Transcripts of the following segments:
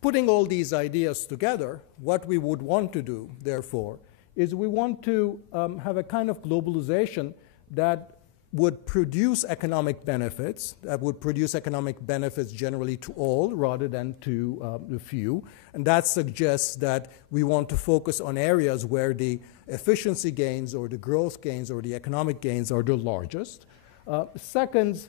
Putting all these ideas together, what we would want to do, therefore, is we want to have a kind of globalization that would produce economic benefits, generally to all rather than to the few. And that suggests that we want to focus on areas where the efficiency gains or the growth gains or the economic gains are the largest. Second,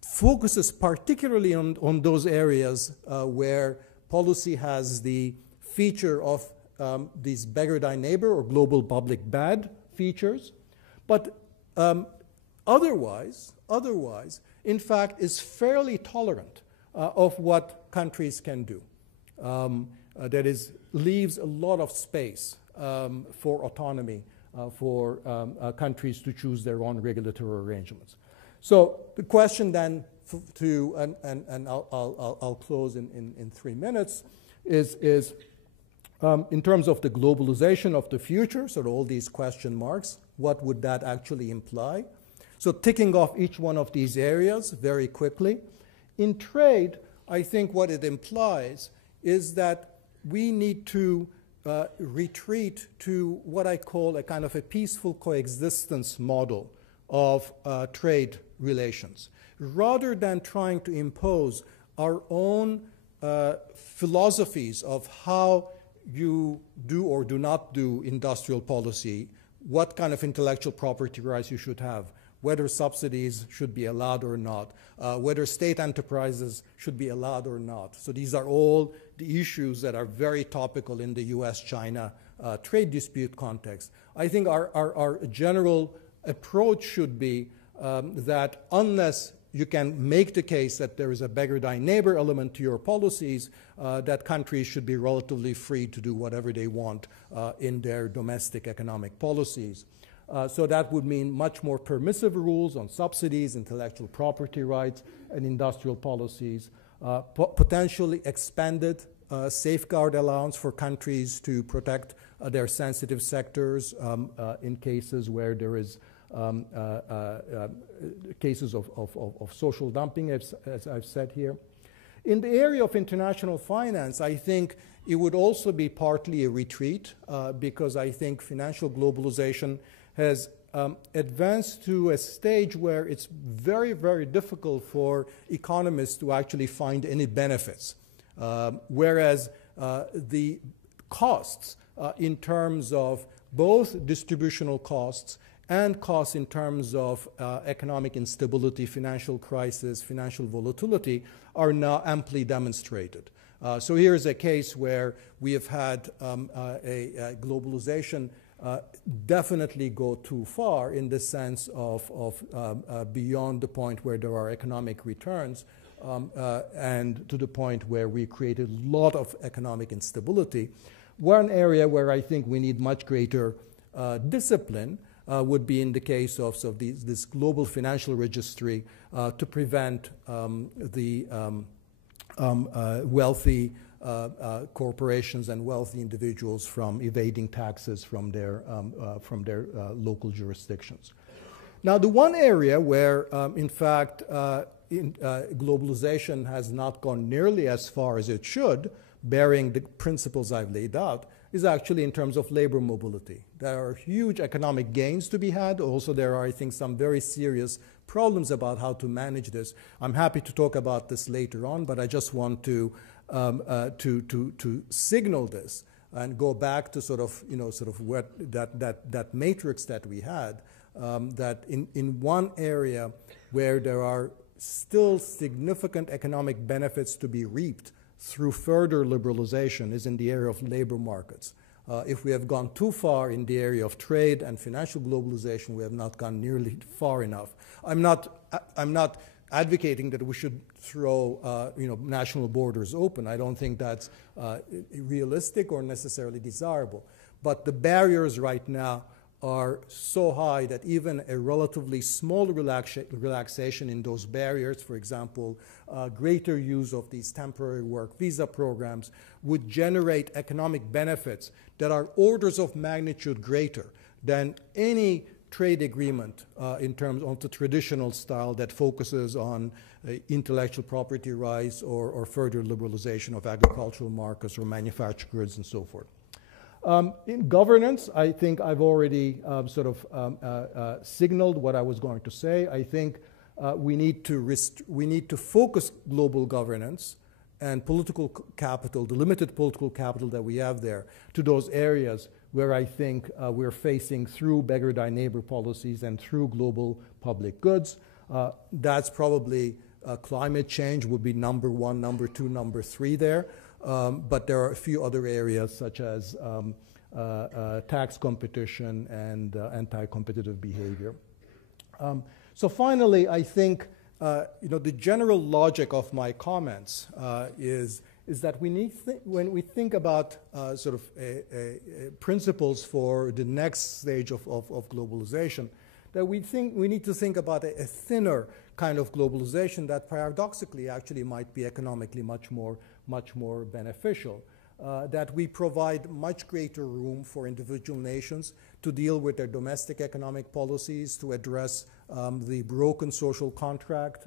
focuses particularly on those areas where policy has the feature of these beggar thy neighbor or global public bad features, but otherwise, in fact, is fairly tolerant of what countries can do. That is, leaves a lot of space for autonomy for countries to choose their own regulatory arrangements. So the question then, and I'll close in 3 minutes, is in terms of the globalization of the future, so all these question marks, what would that actually imply? So ticking off each one of these areas very quickly. In trade, I think what it implies is that we need to retreat to what I call a kind of a peaceful coexistence model of trade relations, rather than trying to impose our own philosophies of how you do or do not do industrial policy, what kind of intellectual property rights you should have, whether subsidies should be allowed or not, whether state enterprises should be allowed or not. So these are all the issues that are very topical in the US-China trade dispute context. I think our general approach should be that unless you can make the case that there is a beggar thy neighbor element to your policies, that countries should be relatively free to do whatever they want in their domestic economic policies. So that would mean much more permissive rules on subsidies, intellectual property rights, and industrial policies, potentially expanded safeguard allowance for countries to protect their sensitive sectors in cases where there is cases of social dumping, as I've said here. In the area of international finance, I think it would also be partly a retreat because I think financial globalization has advanced to a stage where it's very, very difficult for economists to actually find any benefits, whereas the costs in terms of both distributional costs and costs in terms of economic instability, financial crisis, financial volatility are now amply demonstrated. So here's a case where we have had a globalization definitely go too far in the sense of beyond the point where there are economic returns and to the point where we created a lot of economic instability. One area where I think we need much greater discipline would be in the case of this global financial registry to prevent the wealthy corporations and wealthy individuals from evading taxes from their local jurisdictions. Now, the one area where, in fact, globalization has not gone nearly as far as it should, bearing the principles I've laid out, is actually in terms of labor mobility. There are huge economic gains to be had. Also, there are, I think, some very serious problems about how to manage this. I'm happy to talk about this later on, but I just want to signal this and go back to sort of what that matrix that we had, that in one area where there are still significant economic benefits to be reaped through further liberalization is in the area of labor markets. If we have gone too far in the area of trade and financial globalization, we have not gone nearly far enough. I'm not advocating that we should throw national borders open. I don't think that's realistic or necessarily desirable. But the barriers right now are so high that even a relatively small relaxation in those barriers, for example, greater use of these temporary work visa programs, would generate economic benefits that are orders of magnitude greater than any trade agreement in terms of the traditional style that focuses on intellectual property rights or further liberalization of agricultural markets or manufactured goods and so forth. In governance, I think I've already signaled what I was going to say. I think we need to focus global governance and political capital, the limited political capital that we have there, to those areas where I think we're facing through beggar thy neighbor policies and through global public goods. That's probably climate change would be number one, number two, number three there. But there are a few other areas such as tax competition and anti-competitive behavior. So finally, I think the general logic of my comments is that we need when we think about principles for the next stage of globalization, that we need to think about a thinner kind of globalization that paradoxically actually might be economically much more beneficial. That we provide much greater room for individual nations to deal with their domestic economic policies, to address the broken social contract